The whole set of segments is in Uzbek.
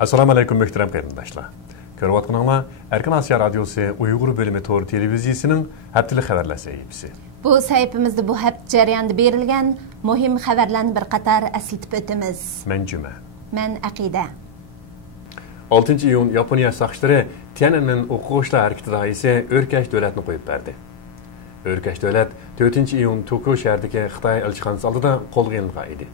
Assalamu alaikum muhtaram qarindoshlar. Ko'rayotganinglar Erkin Asiya radiosi Uyg'ur bölümü Tor televiziyasining haftalik xabarlar sahifasi. Bu sahifamizda bu hafta jarayonida berilgan muhim xabarlarni bir qator eslatib o'tamiz. Men Juma. Men Aqida. 6 iyun Yaponiya saqchilari Tiananmen o'quvchilar harakati doirasida O'rkash davlatni qo'yib berdi. O'rkash davlat 4 iyun Tokio shahridagi Xitoy elchixonasi oldida qo'lga olingan edi.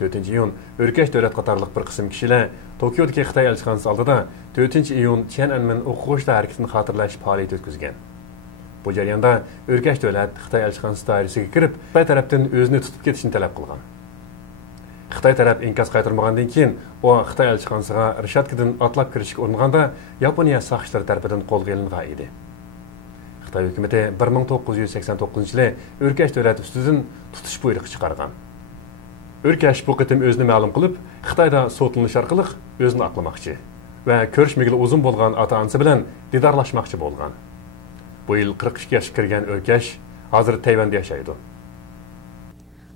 4 iyun O'rkash davlat qatorliq bir qism kishilar Tokiodagi Xitoy elchixonasi oldida 4 iyun Tiananmen o'quvchilar harakatini xotirlash faoliyati o'tkazgan. Bu jarayonda O'rkash davlat Xitoy elchixonasi doirasiga kirib, Xitoy tarafdan o'zini tutib ketishni talab qilgan. Xitoy taraf inkos qaytarmagandan keyin u Xitoy elchixonasiga Rishadkadan otlab kirishga uringanda Yaponiya saqchilari tarafidan qo'lga olingan edi. Xitoy hukumati 1989-yili O'rkash davlat ustidan tutish buyrug'i chiqargan. O'rkash bu qitim o'zini ma'lum qilib, Xitoyda sotlanish orqali o'zini aqlamoqchi va ko'rishmagili uzun bo'lgan ota-onasi bilan didorlashmoqchi bo'lgan. Bu yil 42 yoshga kirgan O'rkash hozir Tayvanda yashaydi.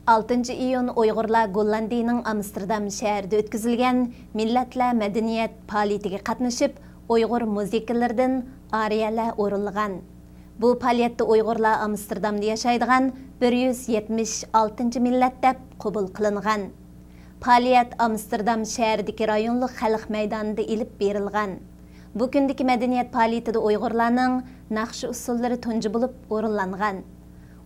6 iyun Uyg'urlar Gollandiyaning Amsterdam shahrida o'tkazilgan millatlar madaniyat faoliyatiga qatnashib, Uyg'ur musiqalaridan ariyalar o'rinlagan. Bu faoliyatda Uyg'urlar Amsterdamda yashaydigan 176 millat deb qabul qilingan. Faoliyat Amsterdam shahridagi rayonlik xalq maydonida ilib berilgan. Bu kundagi madaniyat faoliyatida Uyg'urlarning naqshi usullari tunji bo'lib o'rinlangan.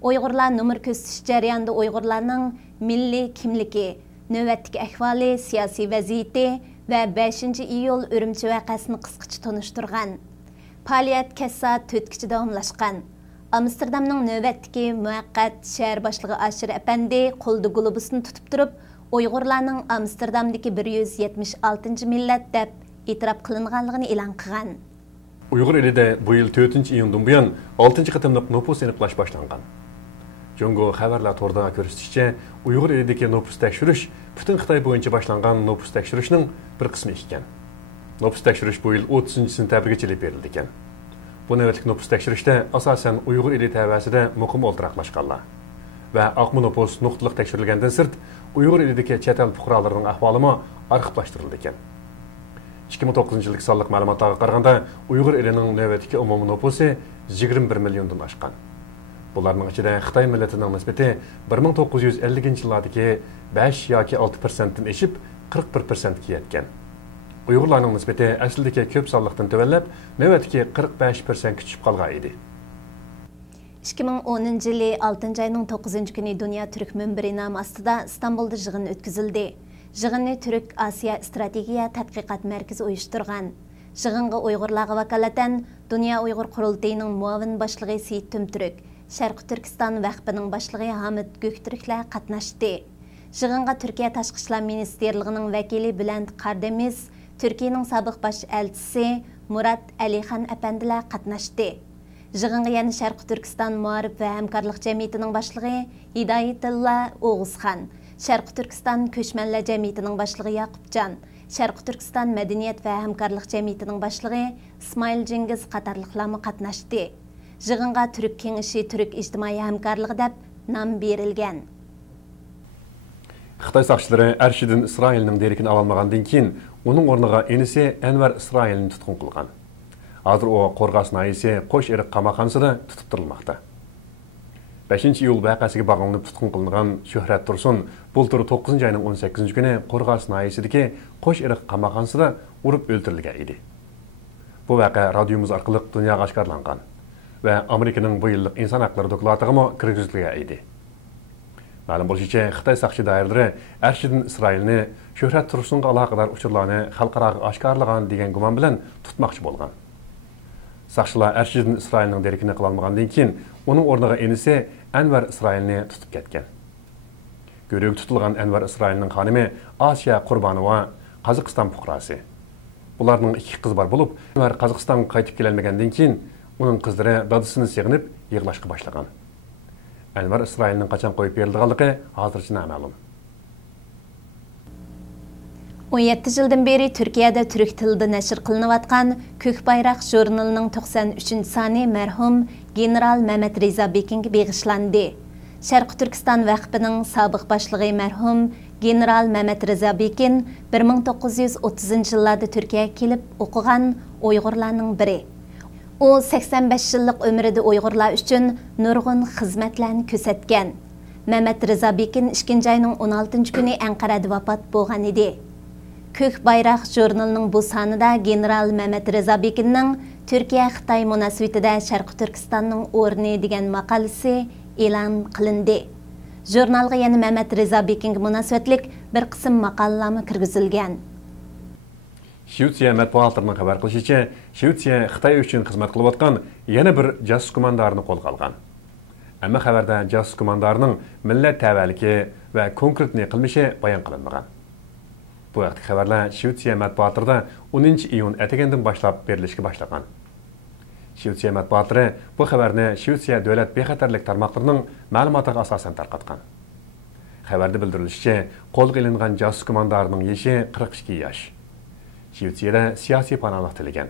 Uyg'urlar numr ko'rsatish jarayonida Uyg'urlarning milliy kimligi, navbatdagi ahvoli, siyosiy vaziyati va 5 iyul Urumchi voqeasini qisqacha tanishtirgan. Faoliyat soat 4gacha davomlashgan. Amsterdamning navbatdagi muvaqqat shahar boshlig'i Ashir Apandi qo'lda globusni tutib turib, Uyg'urlarning Amsterdamdagi 176 millat deb e'tirof qilinganligini e'lon qilgan. Uyg'ur elida bu yil 4 iyundan buyon 6 qatimliq nopus aniqlash boshlangan. Jongo xabarlar to'rida ko'rsatishicha, Uyg'ur elidagi nopus tekshirish butun Xitoy bo'yicha boshlangan nopus tekshirishning bir qismi ekan. Nopus tekshirish bu yil 30-sentabrgacha ilib berildi ekan. Bu navbatlik nopus tekshirishda asosan Uyg'ur eli tavasida muqim o'ltiraqlashganlar va aqmi nopus nuqtaliq tekshirilgandan sirt Uyg'ur elidagi chet el fuqarolarining ahvolimi arxivlashtirildi ekan. 2009-yillik sonliq ma'lumotlarga qaraganda Uyg'ur elining navbatdagi umumiy nopusi 21 milliondan oshgan. Bularning ichida Xitoy millatining nisbati 1950-yillardagi 5 yoki 6% dan eshib 41% ga yetgan. Uyg'urlarning nisbati aslidagi ko'p sonliqdan tuvallab, navbatdagi 45% ga tushib qolgan edi. 2010-yili 6-oyning 9-kuni Dunyo Turk minbari nomi ostida Istanbulda yig'in o'tkazildi. Yig'inni Turk Asiya strategiya tadqiqot markazi uyushtirgan. Yig'inga Uyg'urlarga vakolatan Dunyo Uyg'ur qurultayining muavin boshlig'i Seyit Tumturk, Sharq Turkiston vaqfining boshlig'i Hamid Gökturklar qatnashdi. Yig'inga Turkiya Tashqi ishlar ministerligining vakili Bülent Kardemiz, Turkiyaning sobiq bosh elchisi Murat Alixan apandilar qatnashdi. Yig'inga yana Sharq Turkiston muarif va hamkorlik jamiyatining boshlig'i Hidoyatilla O'g'izxon, Sharq Turkiston ko'chmanlar jamiyatining boshlig'i Yaqubjon, Sharq Turkiston madaniyat va hamkorlik jamiyatining boshlig'i Ismoil Jingiz qatorliqlar qatnashdi. Yig'inga Turk kengashi Turk ijtimoiy hamkorligi deb nom berilgan. Xitoy saqchilari Arshidan Isroilning derekini olmagandan keyin uning o'rniga enisi Anvar Isroilni tutqun qilgan. Hozir u Qo'rg'os naisi Qo'sh eriq qamoqxonasida tutib turilmoqda. 5-iyul voqeasiga bog'lanib tutqun qilingan Shuhrat Tursun bultur 9-oyning 18-kuni Qo'rg'os naisidagi Qo'sh eriq qamoqxonasida urib o'ldirilgan edi. Bu voqea radiomiz orqali dunyoga oshkorlangan va Amerikaning bu yillik inson haqlari doklatiga kirgizilgan edi. Ma'lum bo'lishicha, Xitoy saqchi doiralari Arshidan Isroilni Shuhrat Tursunga aloqador uchurlarni xalqaroga oshkorlagan degan gumon bilan tutmoqchi bo'lgan. Saqchilar Arshidan Isroilning derekini qilolmagandan keyin uning o'rniga enisi Anvar Isroilni tutib ketgan. Go'rog tutilgan Anvar Isroilning xonimi Asiya Qurbonova Qozog'iston fuqarosi. Ularning 2 qizi bor bo'lib, Anvar Qozog'istonga qaytib kelolmagandan keyin uning qizlari dadasini sig'inib yig'lashga boshlagan. Anvar Isroilning qachon qo'yib berilganligi hozircha noma'lum. 17 yildan beri Turkiyada turk tilida nashr qilinayotgan Ko'k bayroq jurnalining 93-soni marhum general Mehmet Riza Bekinga bag'ishlandi. Sharq Turkiston vaqfining sobiq boshlig'i marhum General Mehmet Rıza Bekin 1930 yıllarda Türkiye'ye kelip okugan Uygurlarning biri. O 85 yıllık ömrüde Uygurlar üçün nurgun hizmetlerini kösetken. Mehmet Rıza Bekin 2. ayının 16. günü Ankara'da vafat bolgan idi. Kök Bayrak jurnalının bu sanıda General Mehmet Rıza Bekinning Türkiye-Xitay münasebetida Sharqi Turkistonning o'rni degan maqolasi e'lon qilindi. Jurnalga yana Mehmet Rıza Bekinga munosabatlik bir qism maqolalar kirgizilgan. Shvetsiya matbuotlarining xabar qilishicha, Shvetsiya Xitoy uchun xizmat qilayotgan yana bir jasus komandarini qo'lga olgan. Ammo xabarda jasus komandarining millat tavalligi va konkretni qilmishi bayon qilinmagan. Bu vaqtdagi xabarlar Shvetsiya matbuotlarida 10 iyun atagandan boshlab berilishga boshlagan. Shvetsiya matbuotlari bu xabarni Shvetsiya davlat bexatarlik tarmoqlarining ma'lumotiga asosan tarqatgan. Xabarda bildirilishicha, qo'lga ilingan jasus komandarining yoshi 42 yosh. Shvetsiyada siyosiy panohlik tilagan.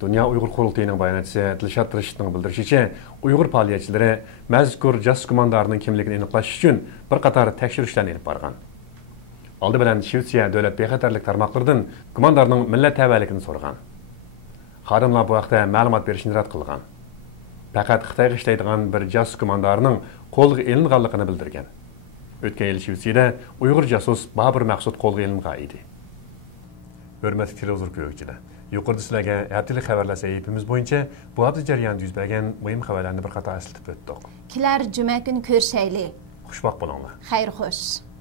Dünya Uyghur Qurultayıning bayonotchisi Dilshod Rashidning bildirishicha, Uyg'ur faoliyatchilari mazkur jasus komandarining kimligini aniqlash uchun bir qator tekshirishlarni olib borgan. Oldi bilan Shvetsiya davlat bexatarlik tarmoqlaridan komandarning millat tavalligini so'ragan. Xodimlar bu vaqtda ma'lumot berishni rad qilgan. Faqat Xitoyga ishlaydigan bir jasus komandarining qo'lga ilinganligini bildirgan. O'tgan yil Shvetsiyada Uyg'ur jasus Babur Maqsud qo'lga ilingan edi. Hurmatli televizor ko'ruvchilar, yuqorida sizlarga haftalik xabarlar sahifamiz bo'yicha bu hafta jarayonida yuz bergan muhim xabarlarni bir qator eslatib o'tdik. Kelar juma kuni ko'rishaylik. Xushvaqt bo'linglar. Xayr xo'sh.